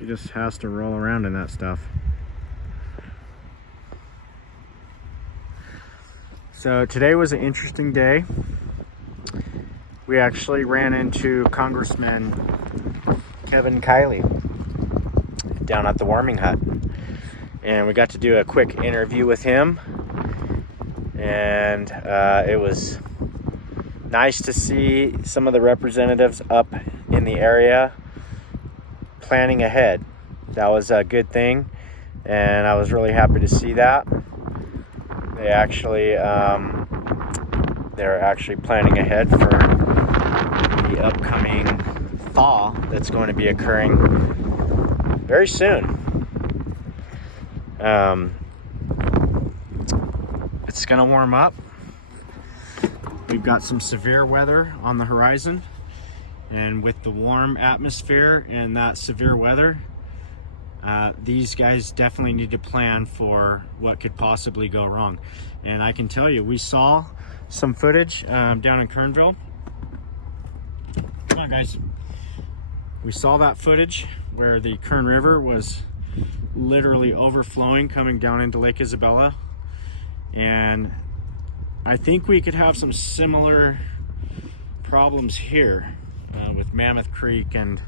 She just has to roll around in that stuff. So today was an interesting day. We actually ran into Congressman Kevin Kiley down at the warming hut, and we got to do a quick interview with him, and it was nice to see some of the representatives up in the area planning ahead. That was a good thing, and I was really happy to see that. They're actually planning ahead for the upcoming thaw that's going to be occurring very soon. It's going to warm up. We've got some severe weather on the horizon, and with the warm atmosphere and that severe weather, these guys definitely need to plan for what could possibly go wrong. And I can tell you, we saw some footage down in Kernville. Come on, guys. We saw that footage where the Kern River was literally overflowing coming down into Lake Isabella, and I think we could have some similar problems here with Mammoth Creek and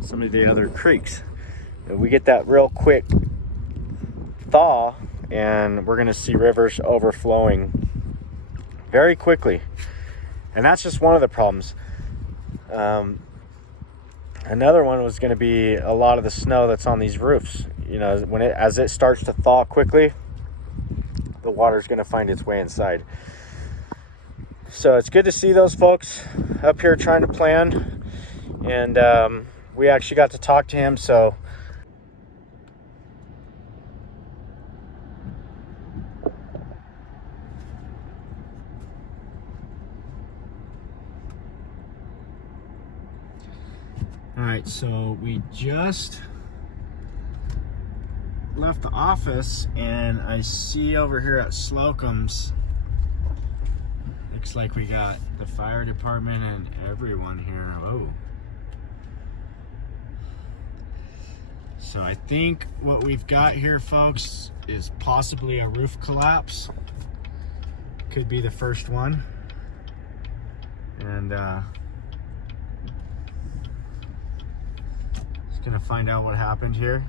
some of the other creeks. We get that real quick thaw and we're gonna see rivers overflowing very quickly, and that's just one of the problems. Another one was going to be a lot of the snow that's on these roofs. You know, as it starts to thaw quickly, the water's going to find its way inside. So it's good to see those folks up here trying to plan, and we actually got to talk to him. So all right, so we just left the office, and I see over here at Slocum's, looks like we got the fire department and everyone here. Oh. So I think what we've got here, folks, is possibly a roof collapse. Could be the first one. And gonna find out what happened here.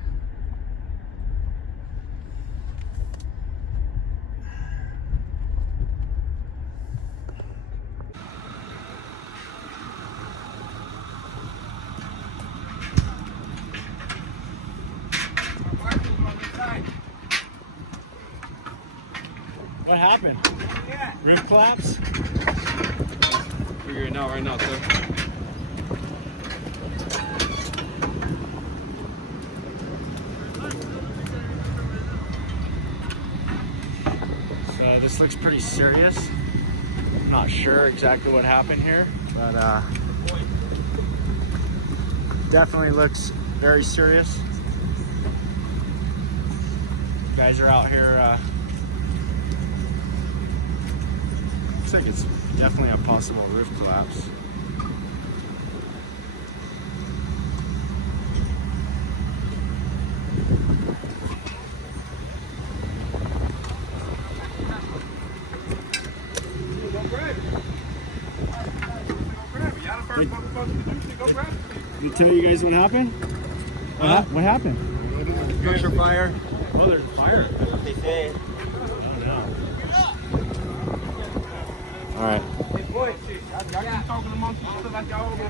What happened? Yeah. Roof collapse? Figuring it out right now, sir. This looks pretty serious. I'm not sure exactly what happened here, but definitely looks very serious. You guys are out here. Looks like it's definitely a possible roof collapse. Did I tell you guys what happened? What happened? Structure fire. Oh, there's fire. That's what they say. I don't know. All right. Hey, boy, y'all keep talking amongst each other like y'all over.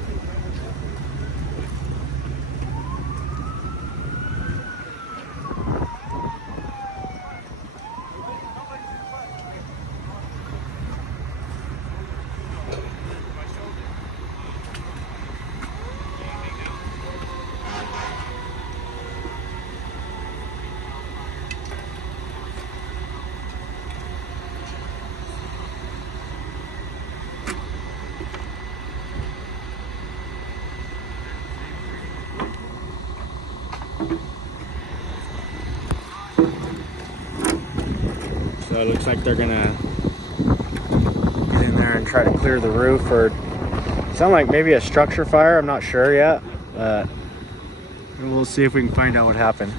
So it looks like they're gonna get in there and try to clear the roof, or sound like maybe a structure fire. I'm not sure yet, but And we'll see if we can find out what happened.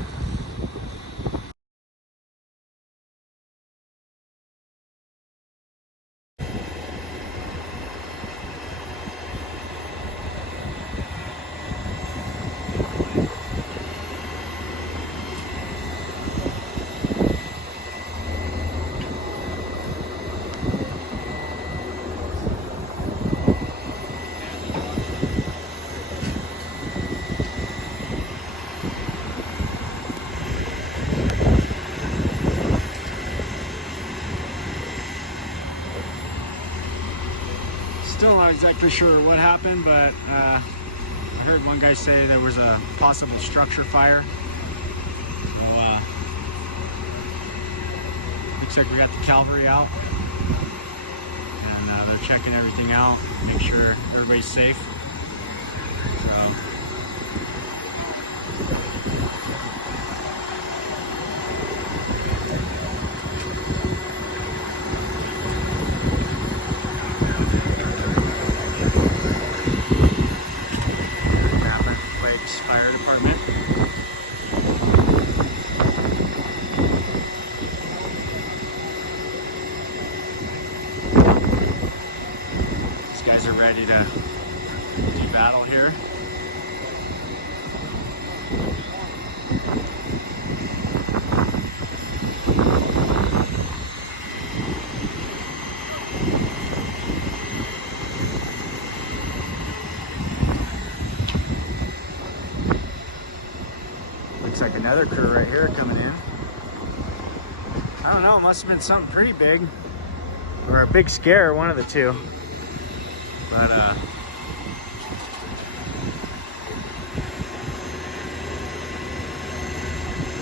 Still not exactly sure what happened, but I heard one guy say there was a possible structure fire. So looks like we got the cavalry out, and they're checking everything out, make sure everybody's safe. So Fire Department. These guys are ready to do battle here. Looks like another crew right here coming in. I don't know, it must have been something pretty big. Or a big scare, one of the two. But I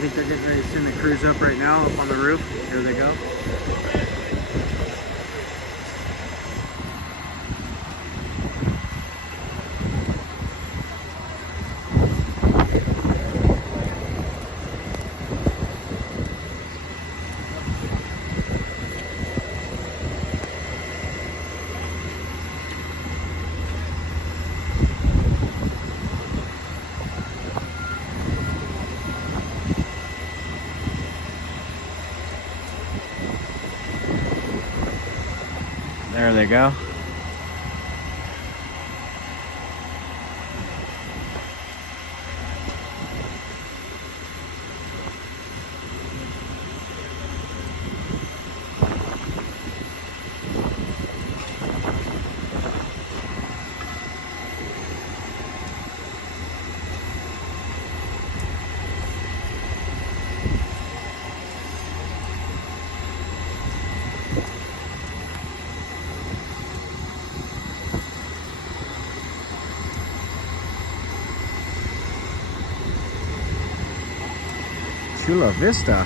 think they're getting ready to send the crews up right now, up on the roof. Here they go. There they go. Chula Vista.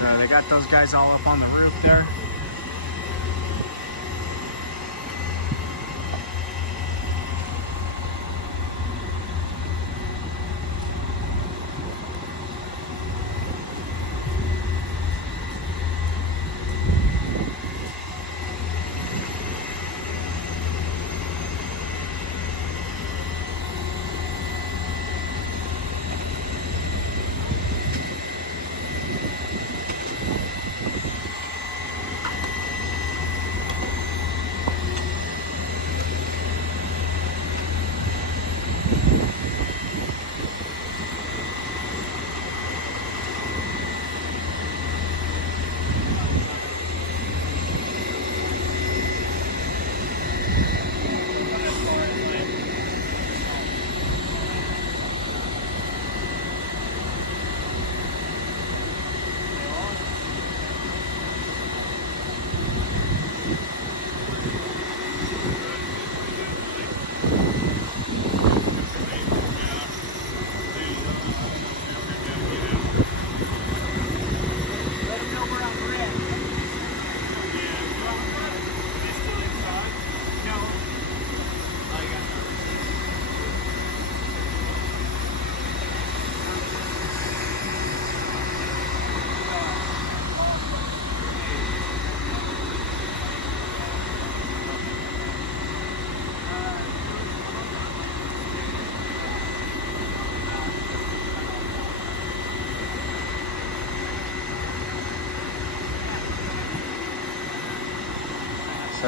So they got those guys all up on the roof there.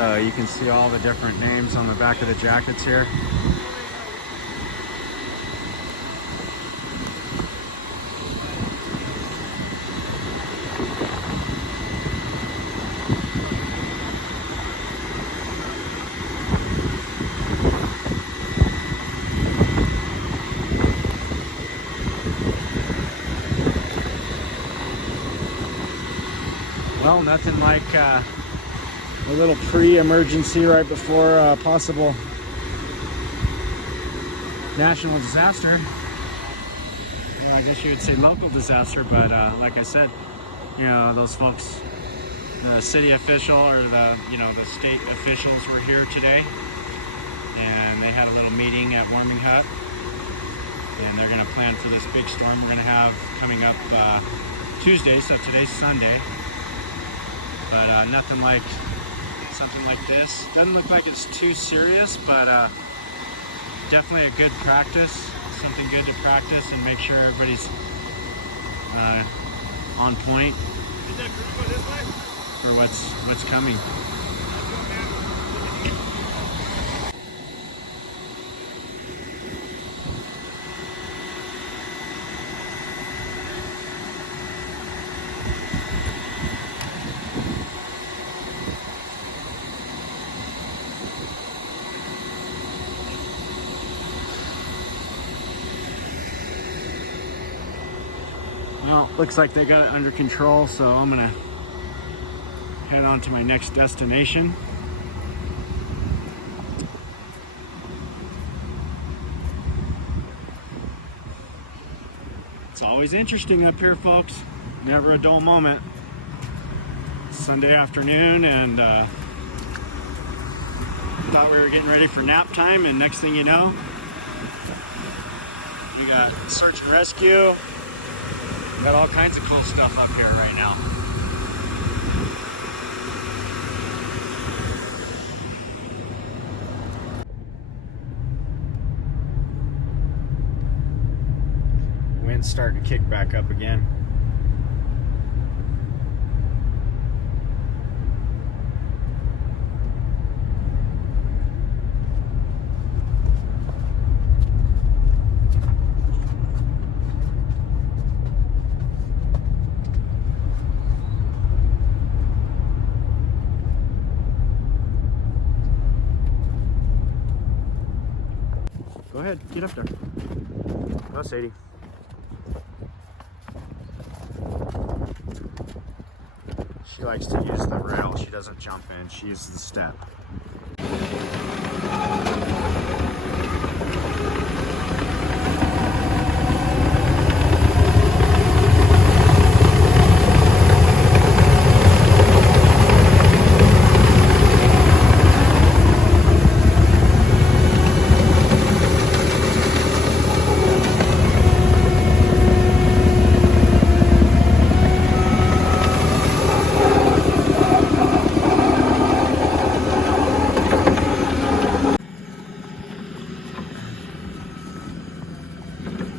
You can see all the different names on the back of the jackets here. Well, nothing like a little pre-emergency right before a possible national disaster. Well, I guess you would say local disaster, but like I said, you know, those folks, the city official or the state officials were here today, and they had a little meeting at Warming Hut, and they're going to plan for this big storm we're going to have coming up Tuesday. So today's Sunday, but nothing like something like this. Doesn't look like it's too serious, but definitely a good practice, something good to practice and make sure everybody's on point for what's coming. Well, looks like they got it under control, so I'm gonna head on to my next destination. It's always interesting up here, folks. Never a dull moment. It's Sunday afternoon, and thought we were getting ready for nap time, and next thing you know, you got search and rescue. Got all kinds of cool stuff up here right now. Wind's starting to kick back up again. Go ahead, get up there. Go, Sadie. She likes to use the rail. She doesn't jump in. She uses the step.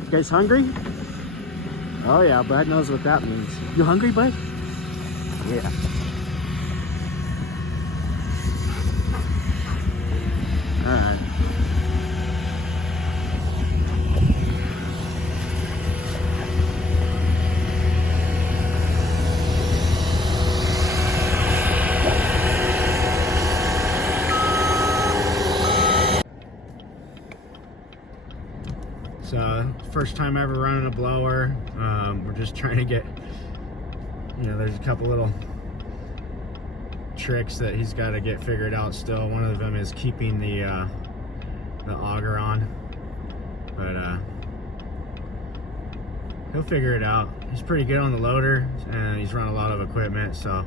You guys hungry? Oh yeah, Bud knows what that means. You hungry, Bud? Yeah. Alright. First time ever running a blower. We're just trying to get, there's a couple little tricks that he's got to get figured out still. One of them is keeping the auger on, but he'll figure it out. He's pretty good on the loader, and he's run a lot of equipment, so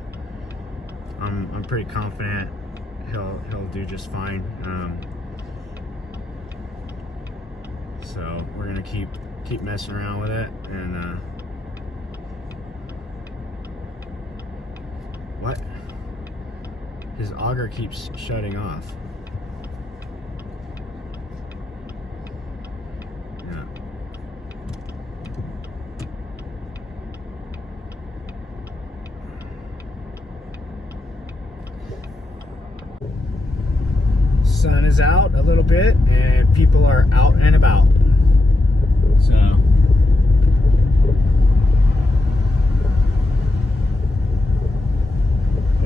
I'm pretty confident he'll do just fine. So we're gonna keep messing around with it, and what? His auger keeps shutting off. Yeah. is out a little bit and people are out and about. So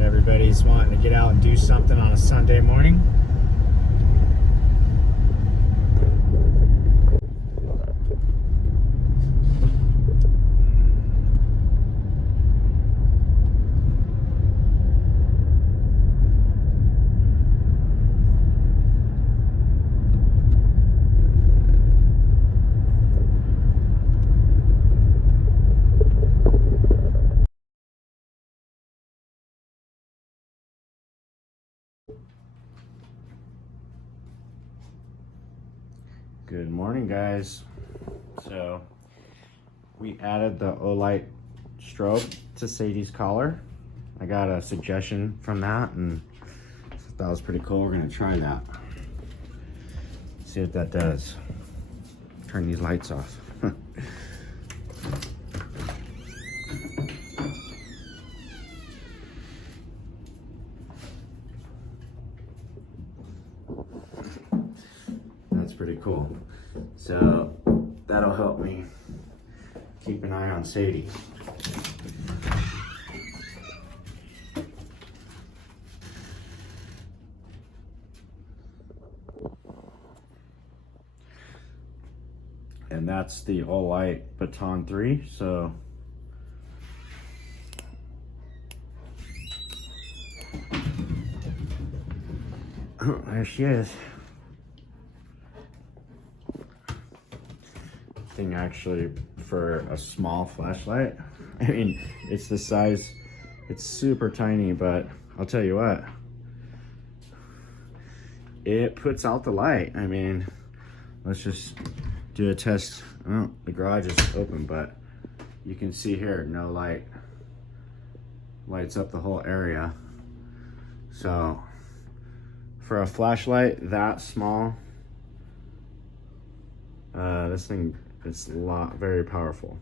everybody's wanting to get out and do something on a Sunday morning. Good morning, guys. So we added the Olight strobe to Sadie's collar. I got a suggestion from that and that was pretty cool. We're gonna try that. See what that does. Turn these lights off. That's pretty cool. So that'll help me keep an eye on Sadie. And that's the Olight Baton 3. So there she is. Thing actually for a small flashlight. I mean, it's the size, it's super tiny, but I'll tell you what, it puts out the light. I mean, let's just do a test. Oh, the garage is open, but you can see here, no light. Lights up the whole area. So for a flashlight that small, this thing, it's very powerful.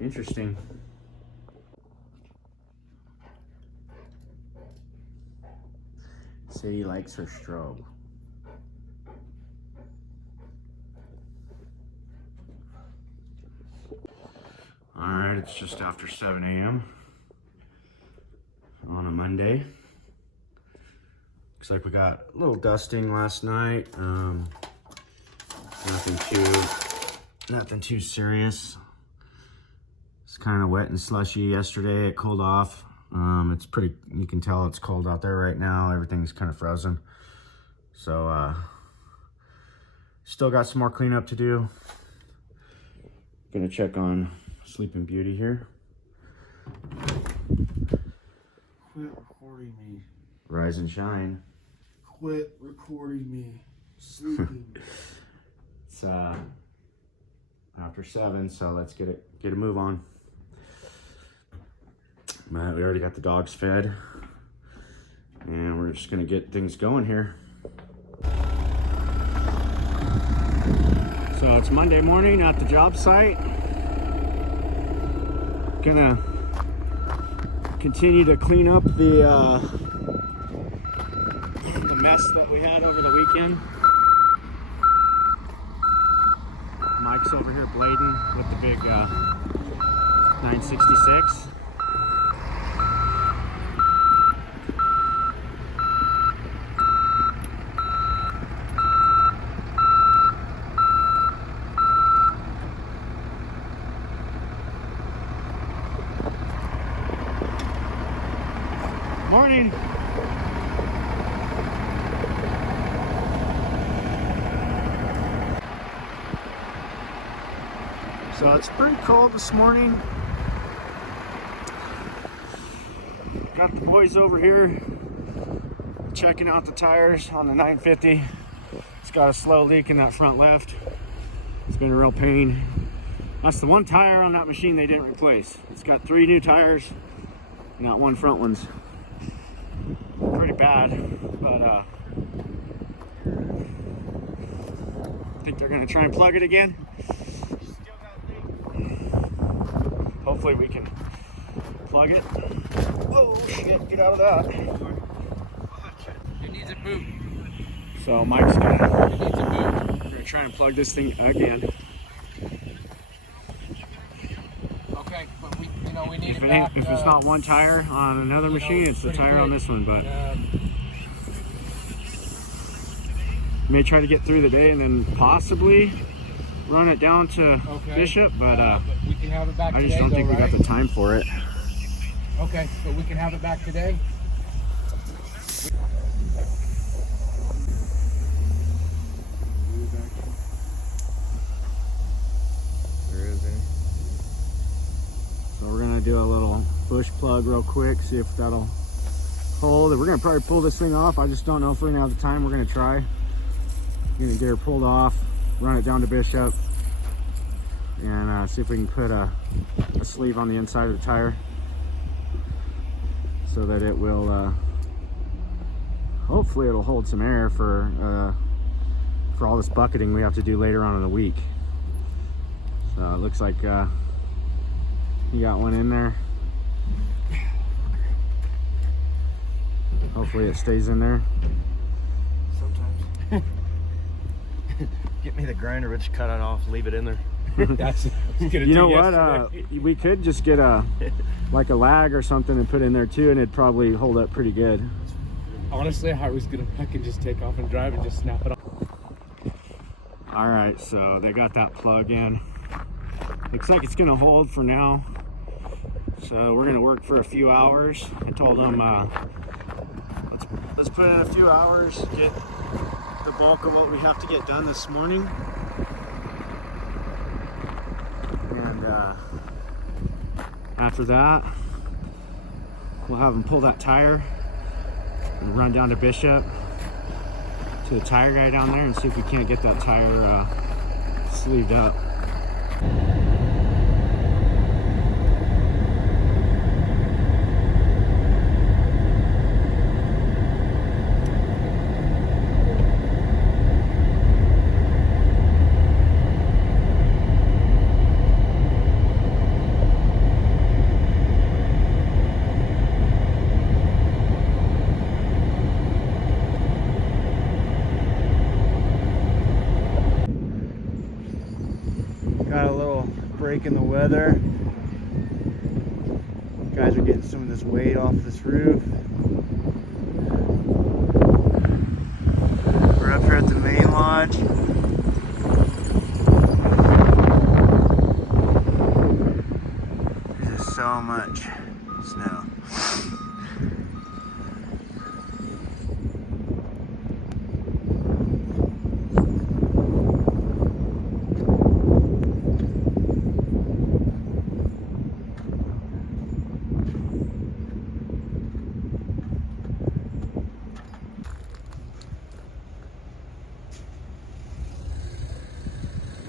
Interesting. Sadie likes her strobe. All right, it's just after 7 a.m. on a Monday. Looks like we got a little dusting last night. Nothing too serious. It's kind of wet and slushy yesterday. It cooled off. It's pretty, you can tell it's cold out there right now. Everything's kind of frozen. So, still got some more cleanup to do. Gonna check on Sleeping Beauty here. Quit recording me. Rise and shine. Quit recording me. Sleeping. It's after 7, so let's get a move on. But we already got the dogs fed, and we're just gonna get things going here. So it's Monday morning at the job site. Gonna continue to clean up the mess that we had over the weekend. Mike's over here blading with the big 966. Morning. So it's pretty cold this morning. Got the boys over here checking out the tires on the 950. It's got a slow leak in that front left. It's been a real pain. That's the one tire on that machine they didn't replace. It's got 3 new tires and that one front one's pretty bad, but think they're gonna try and plug it again. Hopefully we can plug it. Whoa, shit, get out of that. It needs a boot. So Mike's gonna, It needs a boot. we're gonna try and plug this thing again. Okay, but we need If, it back. if it's not one tire on another machine, it's the pretty tire on big. this one, but may try to get through the day and then possibly run it down to Bishop, but we can have it back I today, just don't think we right? got the time for it. Okay, but we can have it back today. There is any. So we're gonna do a little bush plug real quick, see if that'll hold. We're gonna probably pull this thing off. I just don't know if we're gonna have the time. We're gonna try. We're gonna get her pulled off, run it down to Bishop, and see if we can put a sleeve on the inside of the tire so that it will, hopefully it'll hold some air for all this bucketing we have to do later on in the week. So it looks like you got one in there. Hopefully it stays in there. Sometimes. Get me the grinder, but just cut it off, leave it in there. That's You know what? We could just get like a lag or something and put in there too, and it'd probably hold up pretty good. Honestly, I was gonna fucking just take off and drive and just snap it off. All right, so they got that plug in. Looks like it's gonna hold for now. So we're gonna work for a few hours. I told them let's put in a few hours, get the bulk of what we have to get done this morning. And after that, we'll have them pull that tire and run down to Bishop to the tire guy down there and see if we can't get that tire sleeved up. Got a little break in the weather. Guys are getting some of this weight off this roof. We're up here at the main lodge. There's just so much snow.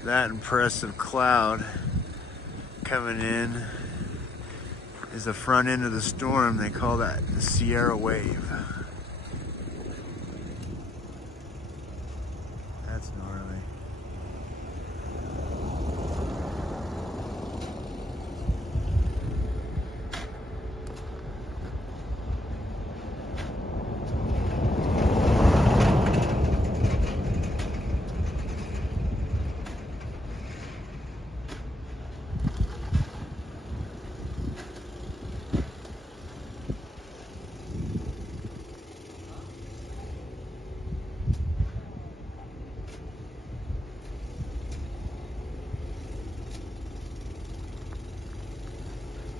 That impressive cloud coming in is the front end of the storm. They call that the Sierra wave. That's gnarly.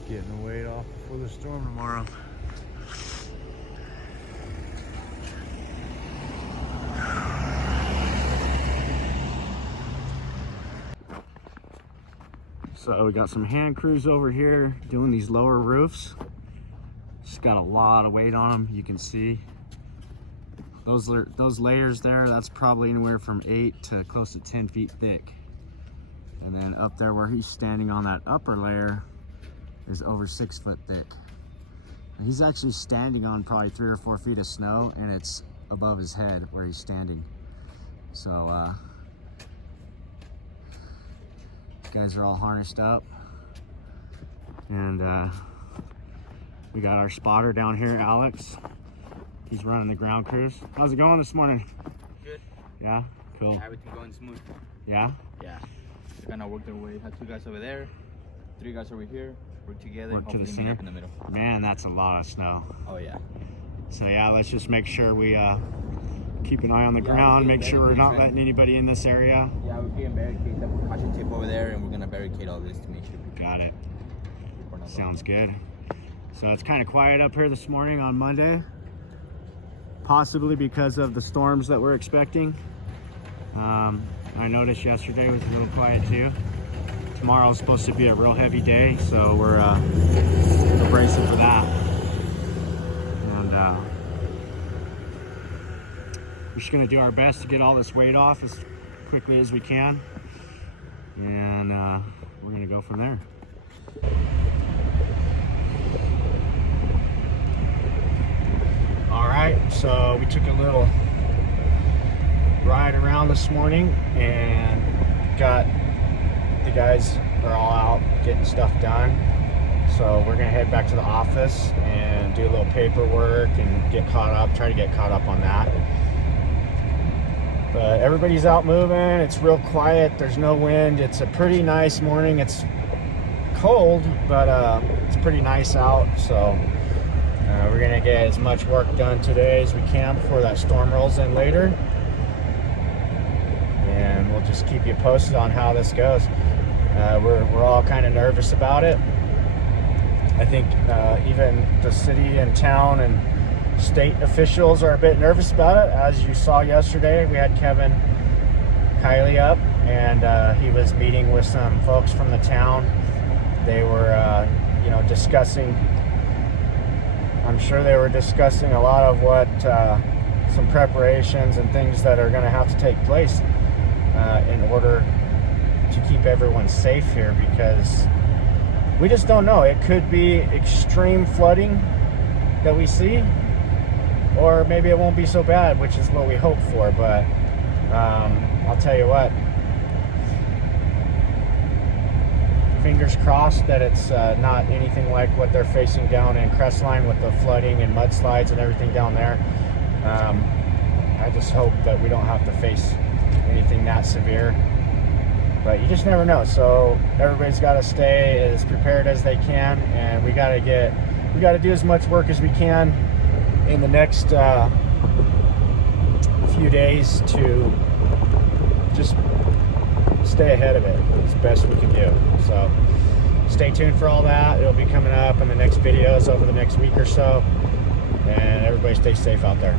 Getting the weight off before the storm tomorrow. So we got some hand crews over here doing these lower roofs. Just got a lot of weight on them. You can see those layers there. That's probably anywhere from 8 to close to 10 feet thick. And then up there where he's standing on that upper layer is over 6 foot thick. And he's actually standing on probably 3 or 4 feet of snow, and it's above his head where he's standing. So Guys are all harnessed up. And we got our spotter down here, Alex. He's running the ground crews. How's it going this morning? Good. Yeah? Cool. Everything going smooth. Yeah? Yeah. They're gonna work their way. Have 2 guys over there, 3 guys over here. Work together. Work and to the hopefully center. meet up in the middle. Man, that's a lot of snow. Oh yeah. So yeah, let's just make sure we keep an eye on the Yeah, ground, we make get sure we're not barricades letting anybody in this area. Yeah, we're getting barricades. That we're caution tape over there, and we're gonna barricade all this to make sure people Got it. are not Sounds good. So it's kind of quiet up here this morning on Monday, possibly because of the storms that we're expecting. I noticed yesterday was a little quiet too. Tomorrow's supposed to be a real heavy day, so we're bracing for that. And we're just gonna do our best to get all this weight off as quickly as we can, and we're gonna go from there. All right, so we took a little ride around this morning and got the guys are all out getting stuff done. So we're gonna head back to the office and do a little paperwork and get caught up, try to get caught up on that. But everybody's out moving. It's real quiet. There's no wind. It's a pretty nice morning. It's cold, but it's pretty nice out. So we're gonna get as much work done today as we can before that storm rolls in later. And we'll just keep you posted on how this goes. We're all kind of nervous about it. I think even the city and town and state officials are a bit nervous about it. As you saw yesterday, we had Kevin Kiley up, and he was meeting with some folks from the town. They were, discussing. I'm sure they were discussing a lot of what some preparations and things that are going to have to take place in order to keep everyone safe here, because we just don't know. It could be extreme flooding that we see, or maybe it won't be so bad, which is what we hope for. But I'll tell you what, fingers crossed that it's not anything like what they're facing down in Crestline with the flooding and mudslides and everything down there. I just hope that we don't have to face anything that severe, but you just never know. So everybody's got to stay as prepared as they can, and we got to do as much work as we can in the next few days to just stay ahead of it as best we can do. So stay tuned for all that. It'll be coming up in the next videos over the next week or so, and everybody stay safe out there.